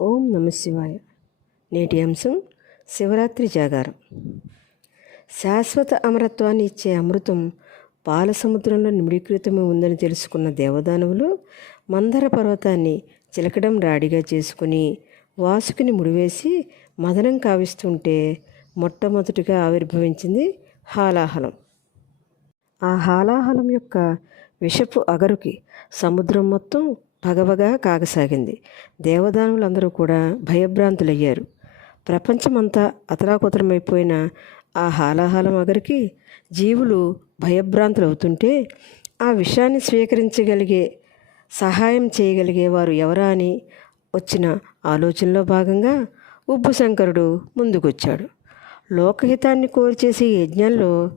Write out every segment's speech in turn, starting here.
ఓం నమ శివాయ. నేటి అంశం శివరాత్రి జాగారం. శాశ్వత అమరత్వాన్ని ఇచ్చే అమృతం పాల సముద్రంలో నిమిడీకృతమై ఉందని తెలుసుకున్న దేవదానవులు మందర పర్వతాన్ని చిలకడం రాడిగా చేసుకుని వాసుకిని ముడివేసి మదనం కావిస్తుంటే మొట్టమొదటిగా ఆవిర్భవించింది హాలాహలం. ఆ హాలాహలం యొక్క విషపు అగరుకి సముద్రం మొత్తం భగభగా కాగసాగింది. దేవదానులందరూ కూడా భయభ్రాంతులయ్యారు. ప్రపంచమంతా అతలాకుతలమైపోయిన ఆ హాలాహలం అగరికి జీవులు భయభ్రాంతులవుతుంటే ఆ విషయాన్ని స్వీకరించగలిగే సహాయం చేయగలిగే వారు ఎవరా అని వచ్చిన ఆలోచనలో భాగంగా ఉబ్బు శంకరుడు ముందుకొచ్చాడు. లోకహితాన్ని కోరిచేసే యజ్ఞంలో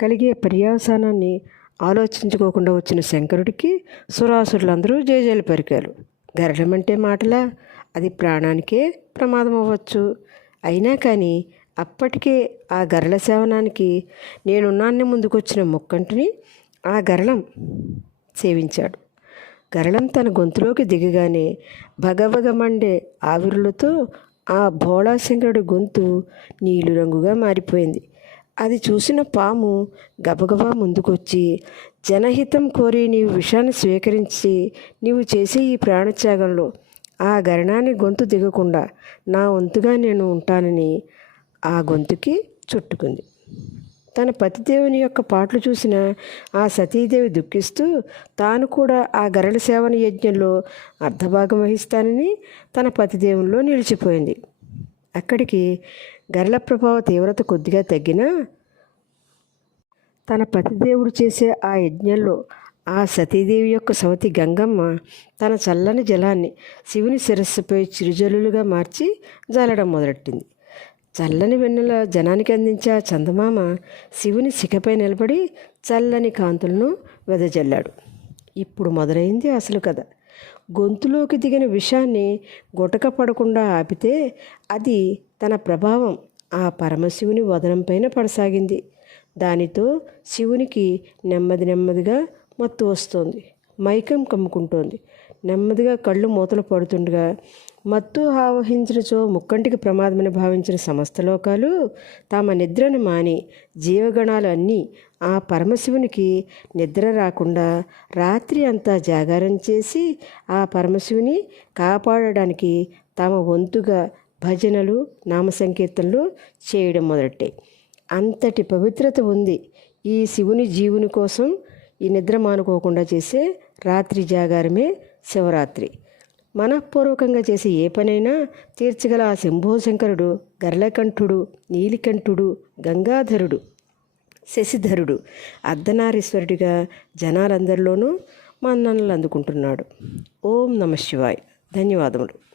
కలిగే పర్యవసానాన్ని ఆలోచించుకోకుండా వచ్చిన శంకరుడికి సురాసురులందరూ జేజేలు పరికారు. గరళమంటే మాటలా? అది ప్రాణానికే ప్రమాదం అవ్వచ్చు. అయినా కానీ అప్పటికే ఆ గరళ సేవనానికి నేనున్నాన్ని ముందుకొచ్చిన ముక్కంటిని ఆ గరళం సేవించాడు. గరళం తన గొంతులోకి దిగగానే భగభగమండే ఆవిరులతో ఆ భోళాశంకరుడి గొంతు నీలిరంగుగా మారిపోయింది. అది చూసిన పాము గబగబా ముందుకొచ్చి, జనహితం కోరి నీవు విషాన్ని స్వీకరించి నీవు చేసే ఈ ప్రాణత్యాగంలో ఆ గరణాన్ని గొంతు దిగకుండా నా వంతుగా నేను ఉంటానని ఆ గొంతుకి చుట్టుకుంది. తన పతిదేవుని యొక్క పాటలు చూసిన ఆ సతీదేవి దుఃఖిస్తూ తాను కూడా ఆ గరళ సేవన యజ్ఞంలో అర్ధభాగం వహిస్తానని తన పతిదేవుల్లో నిలిచిపోయింది. అక్కడికి గరళ ప్రభావ తీవ్రత కొద్దిగా తగ్గినా తన పతిదేవుడు చేసే ఆ యజ్ఞంలో ఆ సతీదేవి యొక్క సవతి గంగమ్మ తన చల్లని జలాన్ని శివుని శిరస్సుపై చిరుజల్లులుగా మార్చి జాలడం మొదలెట్టింది. చల్లని వెన్నెల జనానికి అందించే ఆ చందమామ శివుని శిఖపై నిలబడి చల్లని కాంతులను వెదజల్లాడు. ఇప్పుడు మొదలైంది అసలు కథ. గొంతులోకి దిగిన విషాన్ని గుటక పడకుండా ఆపితే అది తన ప్రభావం ఆ పరమశివుని వదనంపైన పడసాగింది. దానితో శివునికి నెమ్మదిగా మత్తు వస్తోంది. మైకం కమ్ముకుంటోంది. నెమ్మదిగా కళ్ళు మూతలు పడుతుండగా మత్తు ఆవహించినచో ముక్కంటికి ప్రమాదమని భావించిన సమస్త లోకాలు తమ నిద్రను మాని జీవగణాలు అన్నీ ఆ పరమశివునికి నిద్ర రాకుండా రాత్రి అంతా జాగారం చేసి ఆ పరమశివుని కాపాడడానికి తమ వంతుగా భజనలు నామ సంకీర్తనలు చేయడం మొదలెట్టాయి. అంతటి పవిత్రత ఉంది ఈ శివుని జీవుని కోసం ఈ నిద్ర మానుకోకుండా చేసే రాత్రి జాగారమే శివరాత్రి. మనఃపూర్వకంగా చేసే ఏ పనైనా తీర్చగల ఆ శంభోశంకరుడు గరళకంఠుడు, నీలికంఠుడు, గంగాధరుడు, శశిధరుడు, అర్ధనారీశ్వరుడిగా జనాలందరిలోనూ మన్ననలు అందుకుంటున్నాడు. ఓం నమ శివాయ. ధన్యవాదములు.